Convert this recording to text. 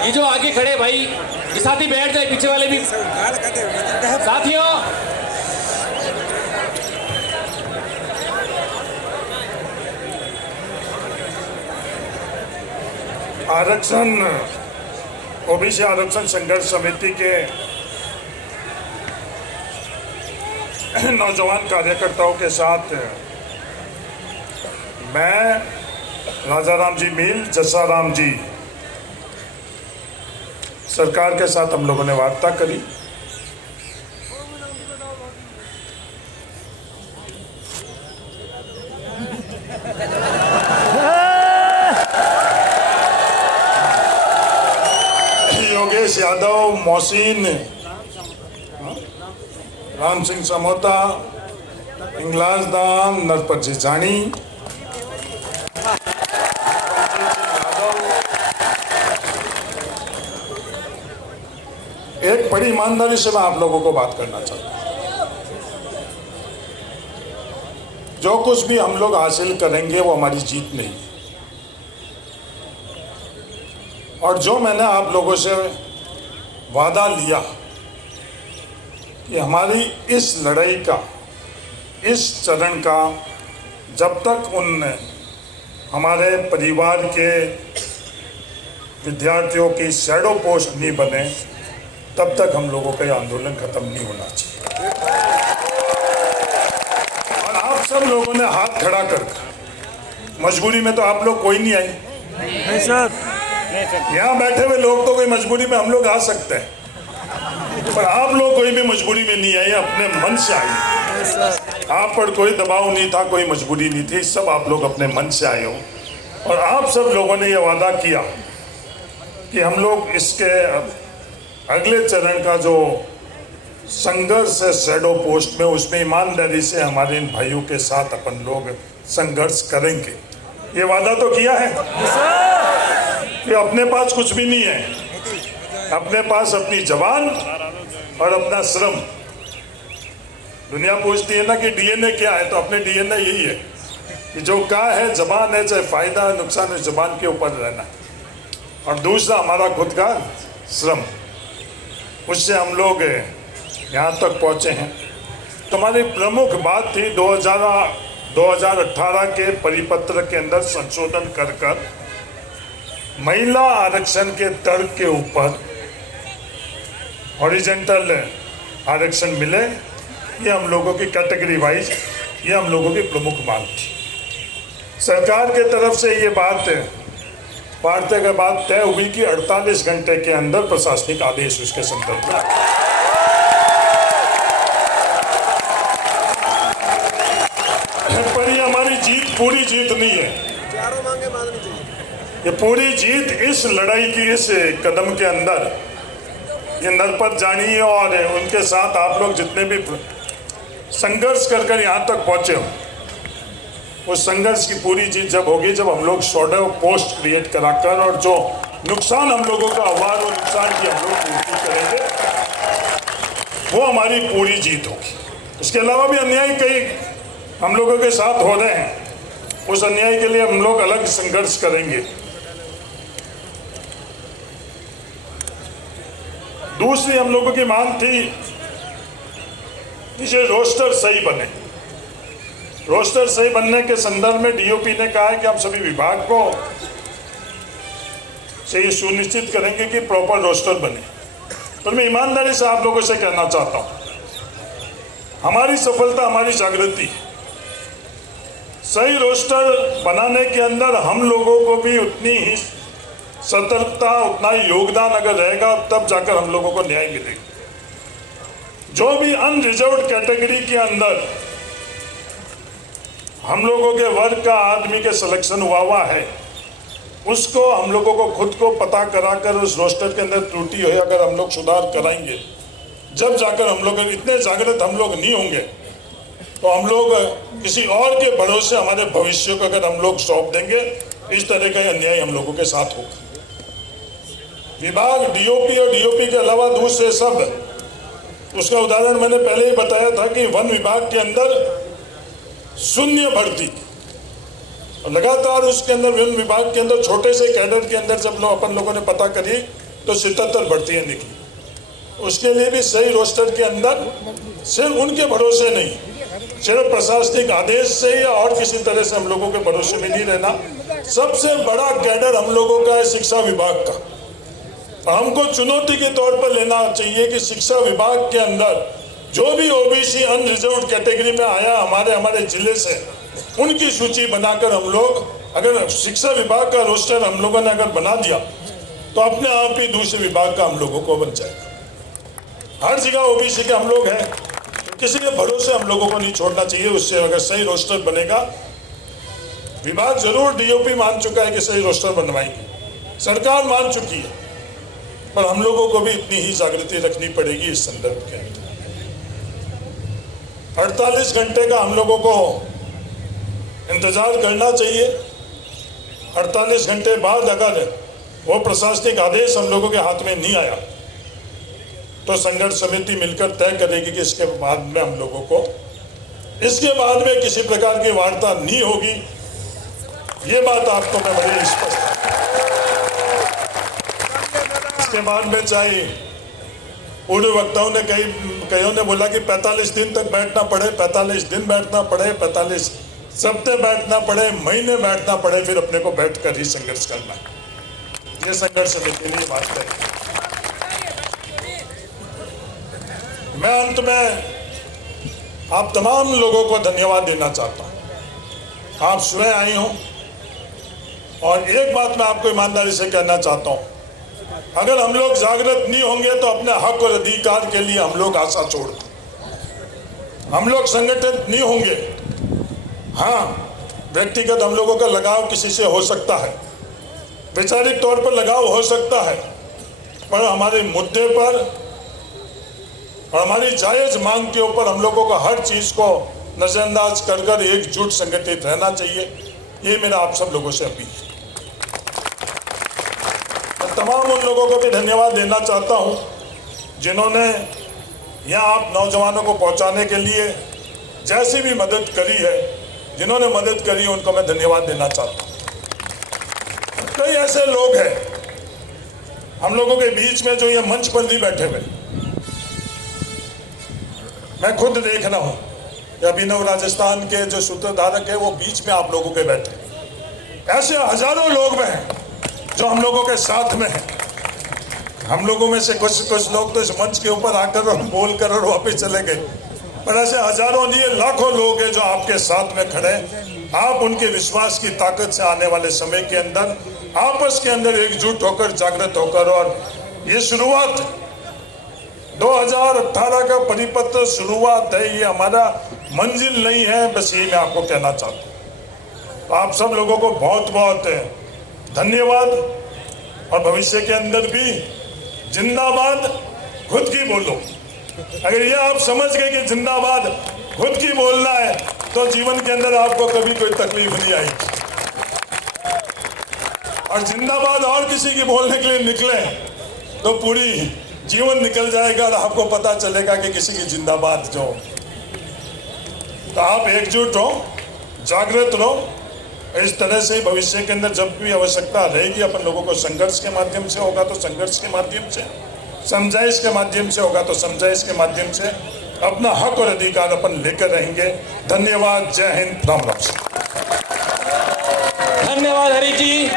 ये जो आगे खड़े भाई, ये साथी बैठ जाए, पीछे वाले भी साथियों। आरक्षण ओबीसी आरक्षण संघर्ष समिति के नौजवान कार्यकर्ताओं के साथ मैं, राजाराम जी मील, जसाराम जी, सरकार के साथ हम लोगों ने वार्ता करी। योगेश यादव, मोहसिन, राम सिंह समोता, इंगलाज दान, नरपत जी जानी, एक बड़ी ईमानदारी से मैं आप लोगों को बात करना चाहता हूं। जो कुछ भी हम लोग हासिल करेंगे वो हमारी जीत नहीं, और जो मैंने आप लोगों से वादा लिया कि हमारी इस लड़ाई का, इस चरण का, जब तक उन हमारे परिवार के विद्यार्थियों की शैडो पोस्ट नहीं बने, तब तक हम लोगों का ये आंदोलन खत्म नहीं होना चाहिए। और आप सब लोगों ने हाथ खड़ा कर, मजबूरी में तो आप लोग कोई नहीं आए। नहीं सर, यहाँ बैठे हुए लोग तो कोई मजबूरी में हम लोग आ सकते हैं, पर आप लोग कोई भी मजबूरी में नहीं आए, अपने मन से आए। आप पर कोई दबाव नहीं था, कोई मजबूरी नहीं थी, सब आप लोग अपने मन से आए हो। और आप सब लोगों ने ये वादा किया कि हम लोग इसके अगले चरण का जो संघर्ष है शैडो पोस्ट में, उसमें ईमानदारी से हमारे इन भाइयों के साथ अपन लोग संघर्ष करेंगे। ये वादा तो किया है कि अपने पास कुछ भी नहीं है, अपने पास अपनी जवान और अपना श्रम। दुनिया पूछती है ना कि डीएनए क्या है, तो अपने डीएनए यही है कि जो का है जबान है, चाहे फायदा नुकसान है, जबान के ऊपर रहना। और दूसरा हमारा खुद का श्रम, उससे हम लोग यहाँ तक पहुँचे हैं। तो हमारी प्रमुख बात थी 2018 के परिपत्र के अंदर संशोधन कर महिला आरक्षण के तर्क के ऊपर हॉरिजॉन्टल आरक्षण मिले। ये हम लोगों की कैटेगरी वाइज, ये हम लोगों की प्रमुख मांग थी। सरकार के तरफ से ये बात वार्ता के बाद तय हुई कि 48 घंटे के अंदर प्रशासनिक आदेश उसके संदर्भ में। पर ये हमारी जीत पूरी जीत नहीं है, ये पूरी जीत इस लड़ाई की, इस कदम के अंदर ये नरपत जानी और उनके साथ आप लोग जितने भी संघर्ष कर यहाँ तक पहुँचे हो, उस संघर्ष की पूरी जीत जब होगी जब हम लोग शैडो पोस्ट क्रिएट कराकर और जो नुकसान हम लोगों का हुआ, वो नुकसान की हम लोग पूर्ति करेंगे, वो हमारी पूरी जीत होगी। इसके अलावा भी अन्याय कई हम लोगों के साथ हो रहे हैं, उस अन्याय के लिए हम लोग अलग संघर्ष करेंगे। दूसरी हम लोगों की मांग थी कि ये रोस्टर सही बने। रोस्टर सही बनने के संदर्भ में डीओपी ने कहा है कि हम सभी विभाग को से ये सुनिश्चित करेंगे कि प्रॉपर रोस्टर बने। तो मैं ईमानदारी से आप लोगों से कहना चाहता हूँ, हमारी सफलता हमारी जागृति। सही रोस्टर बनाने के अंदर हम लोगों को भी उतनी ही सतर्कता, उतना ही योगदान अगर रहेगा, तब जाकर हम लोगों को न्याय मिलेगा। जो भी अनरिजर्व्ड कैटेगरी के अंदर हम लोगों के वर्ग का आदमी के सिलेक्शन हुआ है, उसको हम लोगों को खुद को पता कराकर उस रोस्टर के अंदर त्रुटि है अगर हम लोग सुधार कराएंगे, जब जाकर हम लोग इतने जागृत हम लोग नहीं होंगे, तो हम लोग किसी और के भरोसे हमारे भविष्य को अगर हम लोग सौंप देंगे, इस तरह का अन्याय हम लोगों के साथ होगा। विभाग डीओपी और डीओपी के अलावा दूसरे सब, उसका उदाहरण मैंने पहले ही बताया था कि वन विभाग के अंदर शून्य भर्ती, लगातार उसके अंदर वन विभाग के अंदर छोटे से कैडर के अंदर जब अपन लोगों ने पता करी तो 77 भर्तियां निकली। उसके लिए भी सही रोस्टर के अंदर सिर्फ उनके भरोसे नहीं, सिर्फ प्रशासनिक आदेश से या और किसी तरह से हम लोगों के भरोसे में नहीं रहना। सबसे बड़ा कैडर हम लोगों का है शिक्षा विभाग का। हमको चुनौती के तौर पर लेना चाहिए कि शिक्षा विभाग के अंदर जो भी ओबीसी अनरिजर्व्ड कैटेगरी में आया हमारे जिले से, उनकी सूची बनाकर हम लोग, अगर शिक्षा विभाग का रोस्टर हम लोगों ने अगर बना दिया तो अपने आप ही दूसरे विभाग का हम लोगों को बन जाएगा। हर जगह ओबीसी के हम लोग हैं, किसी के भरोसे हम लोगों को नहीं छोड़ना चाहिए। उससे अगर सही रोस्टर बनेगा, विभाग जरूर डीओपी मान चुका है कि सही रोस्टर बनवाएंगे, सरकार मान चुकी है, पर हम लोगों को भी इतनी ही जागृति रखनी पड़ेगी इस संदर्भ के अंदर। 48 घंटे का हम लोगों को इंतजार करना चाहिए। 48 घंटे बाद अगर वो प्रशासनिक आदेश हम लोगों के हाथ में नहीं आया तो संघर्ष समिति मिलकर तय करेगी कि इसके बाद में हम लोगों को, इसके बाद में किसी प्रकार की वार्ता नहीं होगी। ये बात आपको मैं बड़ी स्पष्ट। इसके बाद में चाहे पूर्व वक्ताओं ने कईयों ने बोला कि 45 दिन तक बैठना पड़े, 45 दिन बैठना पड़े, 45 सप्ताह बैठना पड़े, महीने बैठना पड़े, फिर अपने को बैठकर ही संघर्ष करना है। ये संघर्ष समिति नहीं मानते। मैं अंत में आप तमाम लोगों को धन्यवाद देना चाहता हूं। आप स्वयं आई हो, और एक बात मैं आपको ईमानदारी से कहना चाहता हूं, अगर हम लोग जागृत नहीं होंगे तो अपने हक और अधिकार के लिए हम लोग आशा छोड़ दें। हम लोग संगठित नहीं होंगे। हाँ, व्यक्तिगत हम लोगों का लगाव किसी से हो सकता है, वैचारिक तौर पर लगाव हो सकता है, पर हमारे मुद्दे पर और हमारी जायज मांग के ऊपर हम लोगों को हर चीज को नजरअंदाज कर कर एकजुट संगठित रहना चाहिए। ये मेरा आप सब लोगों से अपील है। मैं तमाम उन लोगों को भी धन्यवाद देना चाहता हूं जिन्होंने यहाँ आप नौजवानों को पहुंचाने के लिए जैसी भी मदद करी है, जिन्होंने मदद करी उनको मैं धन्यवाद देना चाहता हूं। कई ऐसे लोग हैं हम लोगों के बीच में जो ये मंच पर नहीं बैठे हुए, मैं खुद देख रहा हूं कि अभिनव राजस्थान के जो सूत्रधारक है वो बीच में आप लोगों के बैठे। ऐसे हजारों लोग हैं जो हम लोगों के साथ में हैं। हम लोगों में से कुछ लोग तो इस मंच के ऊपर आकर और बोल कर और वापस चले गए, पर ऐसे हजारों नहीं लाखों लोग हैं जो आपके साथ में खड़े। आप उनके विश्वास की ताकत से आने वाले समय के अंदर आपस के अंदर एकजुट होकर, जागृत होकर, और ये शुरुआत 2018 का परिपत्र शुरुआत है, ये हमारा मंजिल नहीं है। बस ये मैं आपको कहना चाहता हूँ। तो आप सब लोगों को बहुत बहुत धन्यवाद, और भविष्य के अंदर भी जिंदाबाद खुद की बोलो। अगर ये आप समझ गए कि जिंदाबाद खुद की बोलना है तो जीवन के अंदर आपको कभी कोई तकलीफ नहीं आएगी। और जिंदाबाद और किसी की बोलने के लिए निकले तो पूरी जीवन निकल जाएगा और आपको पता चलेगा कि किसी की जिंदाबाद जो। तो आप एकजुट हो, जागृत रहो। इस तरह से भविष्य के अंदर जब भी आवश्यकता रहेगी अपन लोगों को संघर्ष के माध्यम से होगा तो संघर्ष के माध्यम से, समझाइश के माध्यम से होगा तो समझाइश के माध्यम से अपना हक और अधिकार अपन लेकर रहेंगे। धन्यवाद। जय हिंद। राम राम। धन्यवाद हरी जी।